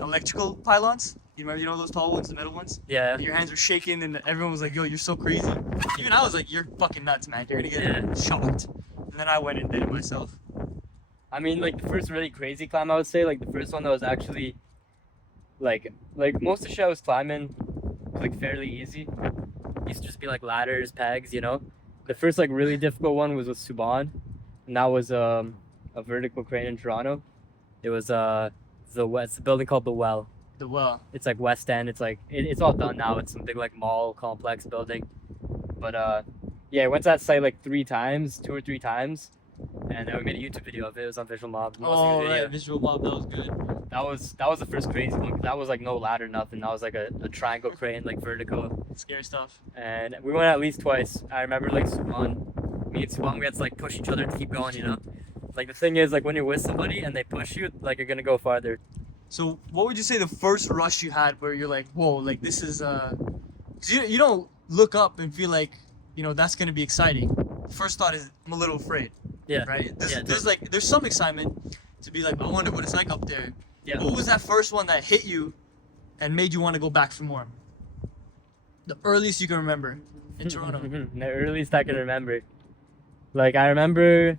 electrical pylons. You remember, those tall ones, the middle ones? Yeah. Your hands were shaking, and everyone was like, "Yo, you're so crazy." Even I was like, "You're fucking nuts, man. You're gonna get shocked." And then I went and did it myself. I mean, like the first really crazy climb, I would say, like the first one that was actually like most of the shit I was climbing was like fairly easy. Used to just be like ladders, pegs, you know. The first like really difficult one was with Subban, and that was a vertical crane in Toronto. It was it's a building called the Well. The well. It's like West End. It's like it's all done now. It's some big like mall complex building. But yeah, I went to that site like 3 times, 2 or 3 times, and we made a YouTube video of it. It was on Visual Mob. Oh right, Visual Mob. That was good. That was the first crazy one. 'Cause that was like no ladder, nothing. That was like a triangle crane, like vertical. Scary stuff. And we went at least twice. I remember like me and Subban, we had to like push each other to keep going. You know, like the thing is like when you're with somebody and they push you, like you're gonna go farther. So, what would you say the first rush you had where you're like, "Whoa, like this is 'cause you don't look up and feel like, that's gonna be exciting. First thought is, I'm a little afraid. Yeah. Right? Yeah, There's some excitement to be like, I wonder what it's like up there. Yeah. What was that first one that hit you and made you want to go back for more? The earliest you can remember in Toronto. The earliest I can remember. Like I remember,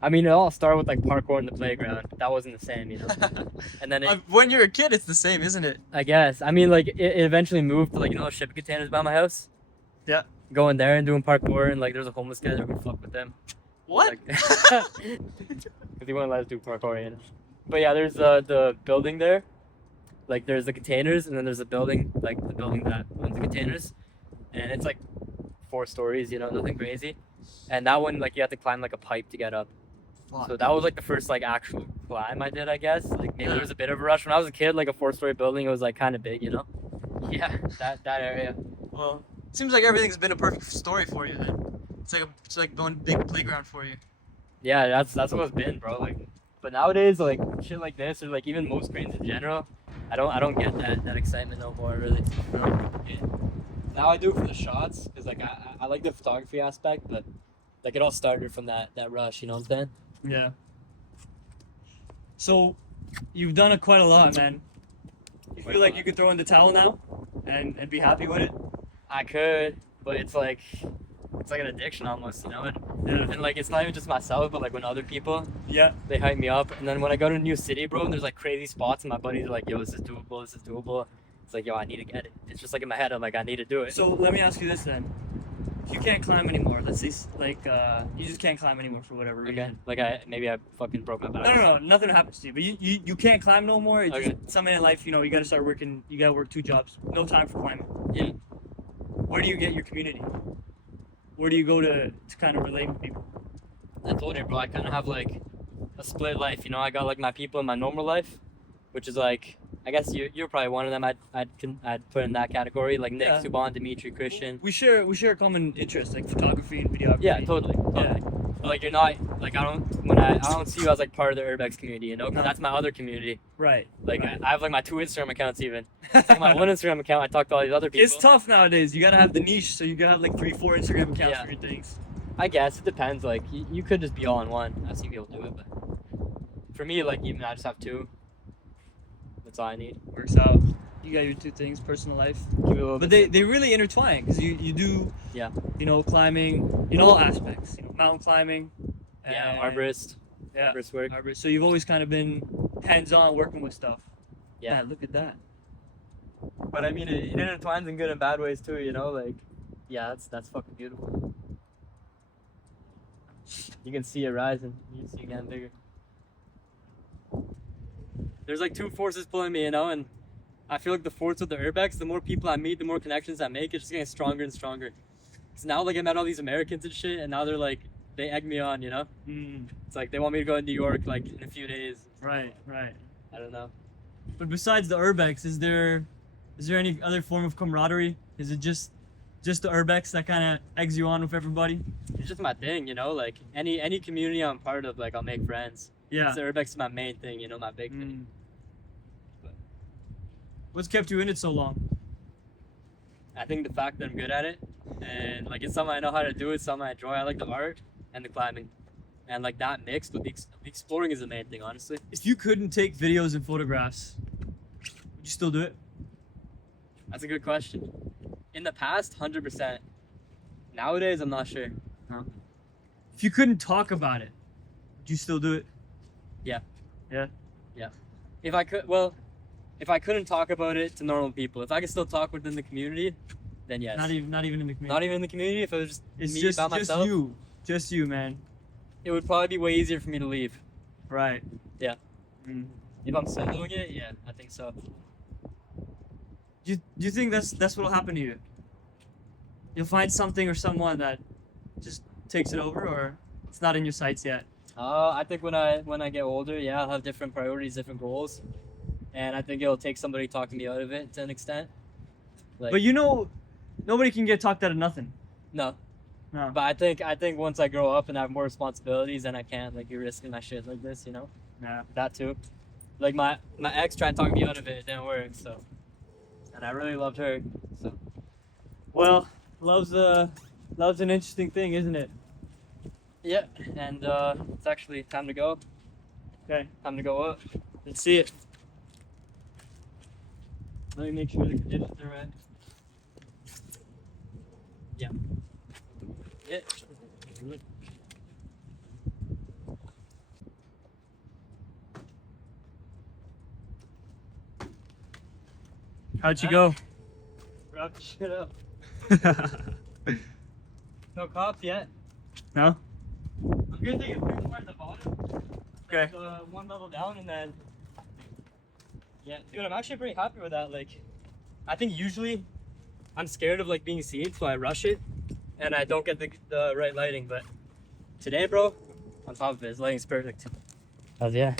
I mean, it all started with like parkour in the playground. That wasn't the same, you know. And then When you're a kid, it's the same, isn't it? I guess. I mean, like it eventually moved to like shipping containers by my house. Yeah. Going there and doing parkour, and like there's a homeless guy that would fuck with them. What? Because he wouldn't let us do parkour, you know. But yeah, there's the building there. Like there's the containers, and then there's a building, like the building that owns the containers, and it's like 4 stories, you know, nothing crazy. And that one, like you have to climb like a pipe to get up. Fuck. So that was like the first like actual climb I did, I guess. Like maybe there was a bit of a rush when I was a kid. Like a 4-story building, it was like kind of big, you know. Yeah, that area. Well, it seems like everything's been a perfect story for you then. It's like one big playground for you. Yeah, that's what it's been, bro. Like, but nowadays, like shit like this, or like even most cranes in general, I don't get that excitement no more, really. Yeah. Now I do it for the shots, cause like I like the photography aspect, but like it all started from that rush, you know what I'm saying? Yeah. So, you've done it quite a lot, man. You feel like you could throw in the towel now, and be happy with it? I could, but it's like an addiction almost, you know. And like it's not even just myself, but like when other people Yeah. they hype me up, and then when I go to a new city, bro, and there's like crazy spots, and my buddies are like, "Yo, this is doable. This is doable." It's like, "Yo, I need to get it." It's just like in my head, I'm like, I need to do it. So let me ask you this then: if you can't climb anymore, let's say you just can't climb anymore for whatever reason. Okay, like maybe I fucking broke my back. No, nothing happens to you. But you can't climb no more. It's Okay. just something in life, you gotta start working. You gotta work 2 jobs. No time for climbing. Yeah. Where do you get your community? Where do you go to kind of relate with people? I told you, bro. I kind of have like a split life. You know, I got like my people in my normal life, which is like, I guess you're probably one of them. I'd put in that category, like Nick, Yeah. Subban, Dimitri, Christian. We share a common interest, like photography and videography. Yeah, totally. Yeah. But like you're not like I don't see you as like part of the Urbex community, you know, because that's my other community. Right. Like right. I have like my 2 Instagram accounts even. It's like my one Instagram account. I talk to all these other people. It's tough nowadays. You gotta have the niche, so you gotta have like 3-4 Instagram accounts Yeah. for your things. I guess it depends. Like you could just be all in one. I've seen people do it, but for me, like even I just have 2. That's all I need. Works out. You got your 2 things, personal life. Keep it a little But bit they really intertwine because you do Yeah. Climbing in all aspects. Mountain climbing. Yeah, and- arborist. Yeah. Arborist work. Arborist. So you've always kind of been hands-on working with stuff. Yeah. Man, look at that. But I mean, it intertwines in good and bad ways too, you know. Like, yeah, that's fucking beautiful. You can see it rising. You can see it getting bigger. There's like 2 forces pulling me, you know, and I feel like the force with the Urbex, the more people I meet, the more connections I make, it's just getting stronger and stronger. Cause now like I met all these Americans and shit, and now they're like, they egg me on, you know. It's like they want me to go to New York like in a few days. Right. I don't know. But besides the Urbex, is there any other form of camaraderie? Is it just the Urbex that kind of eggs you on with everybody? It's just my thing, you know. Like any community I'm part of, like I'll make friends. Yeah. So Urbex is my main thing, you know, my big thing. What's kept you in it so long? I think the fact that I'm good at it, and like it's something I know how to do, it's something I enjoy. I like the art and the climbing, and like that mixed with the exploring is the main thing, honestly. If you couldn't take videos and photographs, Would you still do it? That's a good question. In the past, 100%. Nowadays, I'm not sure. If you couldn't talk about it, would you still do it? Yeah. Yeah. If I could, well, if I couldn't talk about it to normal people, if I could still talk within the community, then yes. Not even in the community. Not even in the community. If it was just It's me just by myself, just you, man. it would probably be way easier for me to leave. Right. Yeah. Mm. If I'm soloing it, yeah, I think so. Do you think that's what'll happen to you? You'll find something or someone that just takes it over, or it's not in your sights yet? I think when I get older, yeah, I'll have different priorities, different goals, and I think it'll take somebody talking me out of it to an extent. Like, But you know, nobody can get talked out of nothing. no, No. but I think once I grow up and have more responsibilities, then I can't like be risking my shit like this, you know. Nah. That too. Like my ex tried talking me out of it, it didn't work. So, and I really loved her. So Well, love's an interesting thing, isn't it? yeah, and it's actually time to go. Okay. Time to go up. Let's see it. Let me make sure the conditions are right. Yeah. Yeah. How'd you go? Wrap the shit up. No cops yet. No? I'm gonna take a picture at the bottom. Okay. One level down and then. Yeah, dude, I'm actually pretty happy with that. Like, I think usually I'm scared of like being seen, so I rush it and I don't get the right lighting. But today, bro, on top of it, his lighting's perfect. How's yeah?